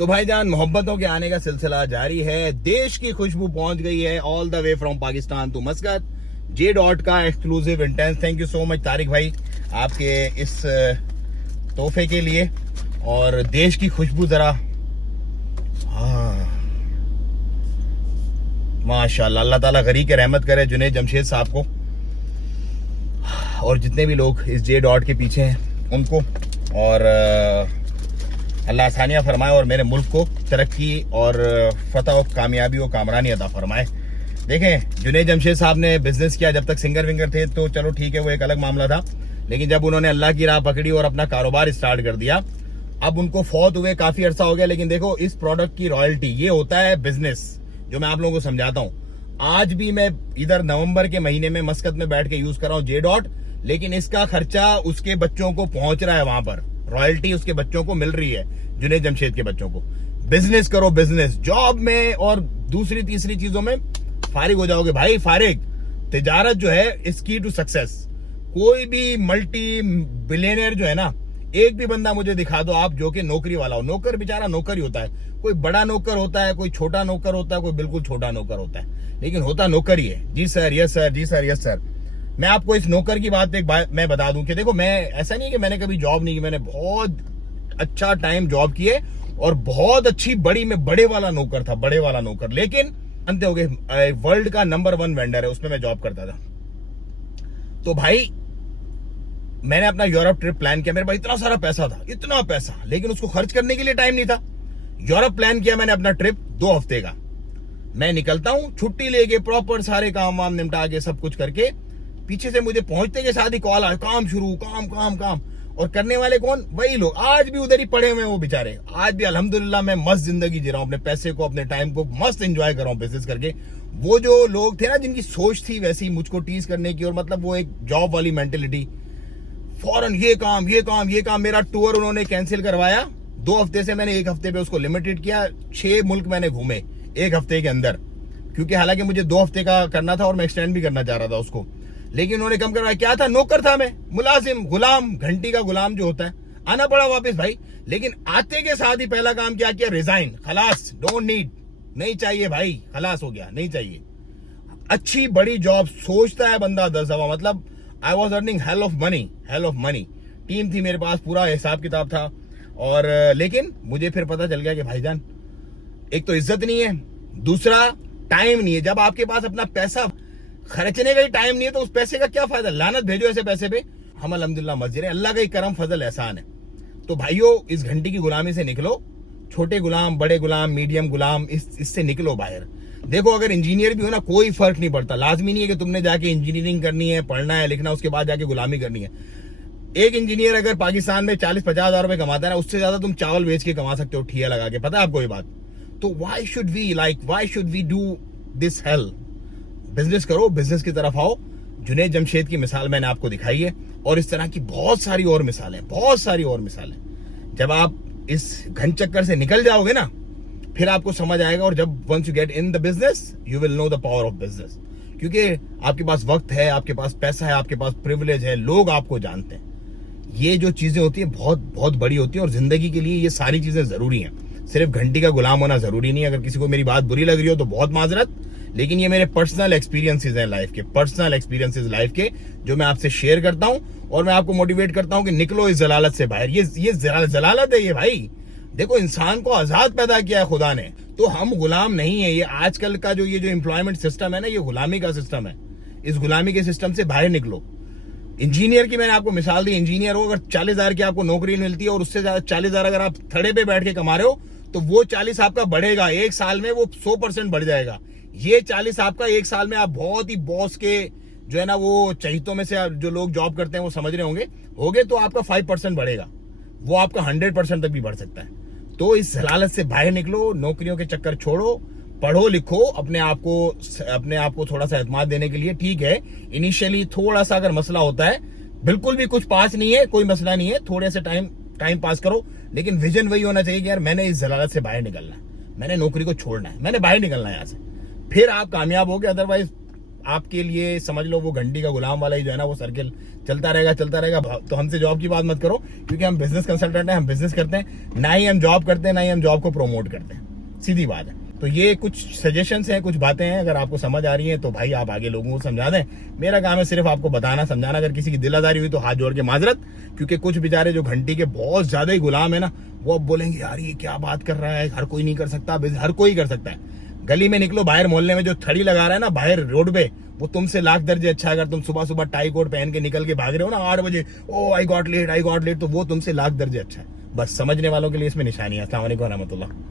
तो भाईजान मोहब्बतों के आने का सिलसिला जारी है। देश की खुशबू पहुंच गई है all the way from Pakistan to Muscat. J dot का exclusive intense. Thank you so much Tariq भाई आपके इस तोहफे के लिए। और देश की खुशबू जरा माशाल्लाह, अल्लाह ताला गरी के रहमत करे जुनैद जमशेद साहब को और जितने भी लोग इस जे डॉट के पीछे हैं उनको, और अल्लाह आसानियाँ फरमाए और मेरे मुल्क को तरक्की और फतह और कामयाबी और कामरानी अता फरमाए। देखें, जुनैद जमशेद साहब ने बिजनेस किया, जब तक सिंगर विंगर थे तो चलो ठीक है, वो एक अलग मामला था। लेकिन जब उन्होंने अल्लाह की राह पकड़ी और अपना कारोबार स्टार्ट कर दिया, अब उनको फौत हुए काफी अरसा हो गया। लेकिन देखो, इस प्रोडक्ट की रॉयल्टी, ये होता है बिजनेस जो मैं आप लोगों को समझाता हूँ। आज भी मैं इधर नवंबर के महीने में मस्कत में बैठ के यूज कर रहा हूँ जे डॉट, लेकिन इसका खर्चा उसके बच्चों को पहुंच रहा है, वहां पर रॉयल्टी उसके बच्चों को मिल रही है, जुनैद जमशेद के बच्चों को। बिजनेस करो, बिजनेस, जॉब में और दूसरी तीसरी चीजों में फारिग हो जाओगे भाई, फारिग। तिजारत जो है इज की टू सक्सेस। कोई भी मल्टी बिलियनियर जो है ना, एक भी बंदा मुझे दिखा दो आप जो कि नौकरी वाला हो। नौकर बेचारा नौकर ही होता है, कोई बड़ा नौकर होता है, कोई छोटा नौकर होता है, कोई बिल्कुल छोटा नौकर होता है, लेकिन होता नौकर ही है। जी सर, यस सर, जी सर, यस सर। मैं आपको इस नौकर की बात एक बात मैं बता दूं कि देखो, मैं ऐसा नहीं है कि मैंने कभी जॉब नहीं की, मैंने बहुत अच्छा टाइम जॉब किए और बहुत अच्छी बड़ी में बड़े वाला नौकर था, बड़े वाला नौकर। लेकिन अंत हो गए, वर्ल्ड का नंबर 1 वेंडर है, उसमें मैं जॉब करता था। तो भाई मैंने अपना यूरोप ट्रिप प्लान किया, मेरे पास इतना सारा पैसा था, इतना पैसा, लेकिन उसको खर्च करने के लिए टाइम नहीं था। यूरोप प्लान किया मैंने अपना ट्रिप 2 हफ्ते का। मैं निकलता हूं छुट्टी लेके, प्रॉपर सारे काम वाम निपटा के सब कुछ करके, पीछे से मुझे पहुंचते के साथ ही कॉल आया, काम शुरू, काम काम काम। और करने वाले कौन? वही लोग, आज भी उधर ही पड़े हुए हैं वो बेचारे। आज भी अल्हम्दुलिल्लाह मैं मस्त जिंदगी जी रहा हूं, अपने पैसे को, अपने टाइम को मस्त एंजॉय कर रहा हूं बिजनेस करके। वो जो लोग थे ना, जिनकी सोच थी वैसी मुझको टीज करने की, और मतलब वो एक जॉब वाली मेंटेलिटी, फौरन ये काम ये काम ये काम। मेरा टूर उन्होंने कैंसिल करवाया 2 हफ्ते से, मैंने 1 हफ्ते पे उसको लिमिटेड किया। 6 मुल्क मैंने घूमे 1 हफ्ते के अंदर, क्योंकि हालांकि मुझे 2 हफ्ते का करना था और मैं एक्सटेंड भी करना चाह रहा था उसको, लेकिन उन्होंने कम करवाया। क्या था, नौकर था मैं, मुलाजिम, गुलाम, घंटी का गुलाम जो होता है। आना पड़ा वापस भाई, लेकिन आते के साथ ही पहला काम क्या किया, रिजाइन, खलास, डोंट नीड, नहीं चाहिए भाई, खलास हो गया, नहीं चाहिए। अच्छी बड़ी जॉब सोचता है बंदा 10 दफा। मतलब I was earning hell of money, hell of money. Team थी मेरे पास, पूरा हिसाब किताब था। और लेकिन मुझे फिर पता चल गया कि भाईजान, एक तो इज्जत नहीं है, दूसरा टाइम नहीं है। जब आपके पास अपना पैसा खर्चने का ही टाइम नहीं है तो उस पैसे का क्या फायदा। लानत भेजो ऐसे पैसे पे। हम अल्हम्दुलिल्लाह मस्जिद है, अल्लाह का ही करम फजल एहसान है। तो भाइयों, इस घंटी की गुलामी से निकलो। छोटे गुलाम, बड़े गुलाम, मीडियम गुलाम, इससे निकलो बाहर। देखो, अगर इंजीनियर भी हो ना, कोई फर्क नहीं पड़ता। लाजमी नहीं है कि तुमने जाके इंजीनियरिंग करनी है, पढ़ना है, लिखना, उसके बाद जाके गुलामी करनी है। एक इंजीनियर अगर पाकिस्तान में 40-50 हजार रुपए कमाता है ना, उससे ज्यादा तुम चावल बेच के कमा सकते हो, ठिया लगा के। पता है आपको ये बात? तो why should we do this hell? Business करो, बिजनेस की तरफ आओ। जुनैद जमशेद की मिसाल मैंने आपको दिखाई है, और इस तरह की बहुत सारी और मिसालें, बहुत सारी और मिसालें। जब आप इस घन चक्कर से निकल जाओगे ना, फिर आपको समझ आएगा। और जब once you get in the business, you will know the power of business. क्योंकि आपके पास वक्त है, आपके पास पैसा है, आपके पास प्रिविलेज है, लोग आपको जानते हैं। ये जो चीजें होती हैं बहुत बहुत बड़ी होती हैं, और जिंदगी के लिए ये सारी चीजें जरूरी हैं। सिर्फ घंटी का गुलाम होना जरूरी नहीं है। अगर किसी को मेरी बात बुरी लग रही हो तो बहुत माजरत, लेकिन ये मेरे पर्सनल एक्सपीरियंसेस हैं लाइफ के, पर्सनल एक्सपीरियंसेस लाइफ के, जो मैं आपसे शेयर करता हूं। और मैं आपको मोटिवेट करता हूं कि निकलो इस जलालत से बाहर। ये जलालत है ये भाई। देखो, इंसान को आजाद पैदा किया है खुदा ने, तो हम गुलाम नहीं है। ये आजकल का जो एम्प्लॉयमेंट सिस्टम है ना, ये गुलामी का सिस्टम है। इस गुलामी के सिस्टम से बाहर निकलो। इंजीनियर की मैंने आपको मिसाल दी। इंजीनियर हो, अगर 40,000 की आपको नौकरी मिलती है और उससे ज्यादा 40,000 अगर आप थड़े पे बैठ के कमा रहे हो, तो वो 40 आपका बढ़ेगा। 1 साल में वो 100% बढ़ जाएगा। ये 40 आपका 1 साल में, आप बहुत ही बॉस के जो है ना, वो चहितों में से जो लोग जॉब करते हैं वो समझ रहे होंगे तो आपका 5% बढ़ेगा। वो आपका 100% तक भी बढ़ सकता है। तो इस जलालत से बाहर निकलो, नौकरियों के चक्कर छोड़ो, पढ़ो लिखो, अपने आप को थोड़ा सा एतमाद देने के लिए। ठीक है, इनिशियली थोड़ा सा अगर मसला होता है, बिल्कुल भी कुछ पास नहीं है, कोई मसला नहीं है, थोड़े से टाइम पास करो, लेकिन विजन वही होना चाहिए कि यार मैंने इस जलालत से बाहर निकलना है, मैंने नौकरी को छोड़ना है, मैंने बाहर निकलना है यहाँ से। फिर आप कामयाब हो गए, अदरवाइज आपके लिए समझ लो वो घंटी का गुलाम वाला ही जो है ना वो सर्किल चलता रहेगा। तो हमसे जॉब की बात मत करो, क्योंकि हम बिजनेस कंसल्टेंट हैं, हम बिजनेस करते हैं, ना ही हम जॉब करते हैं, ना ही हम जॉब को प्रमोट करते हैं, सीधी बात है। तो ये कुछ सजेशंस हैं, कुछ बातें हैं, अगर आपको समझ आ रही हैं तो भाई आप आगे लोगों को समझा दें। मेरा काम है सिर्फ आपको बताना समझाना। अगर किसी की दिल आजारी हुई तो हाथ जोड़ के माजरत, क्योंकि कुछ बेचारे जो घंटी के बहुत ज्यादा ही गुलाम है ना, वो अब बोलेंगे यार ये क्या बात कर रहा है, हर कोई नहीं कर सकता, हर कोई कर सकता है। गली में निकलो, बाहर मोहल्ले में जो छड़ी लगा रहा है ना बाहर रोड पे, वो तुमसे लाख दर्जे अच्छा है। अगर तुम सुबह सुबह टाई कोट पहन के निकल के भाग रहे हो ना 8 बजे, ओ आई गॉट लेट, तो वो तुमसे लाख दर्जे अच्छा है। बस समझने वालों के लिए इसमें निशानी है। अस्सलाम वालेकुम रहमतुल्लाह।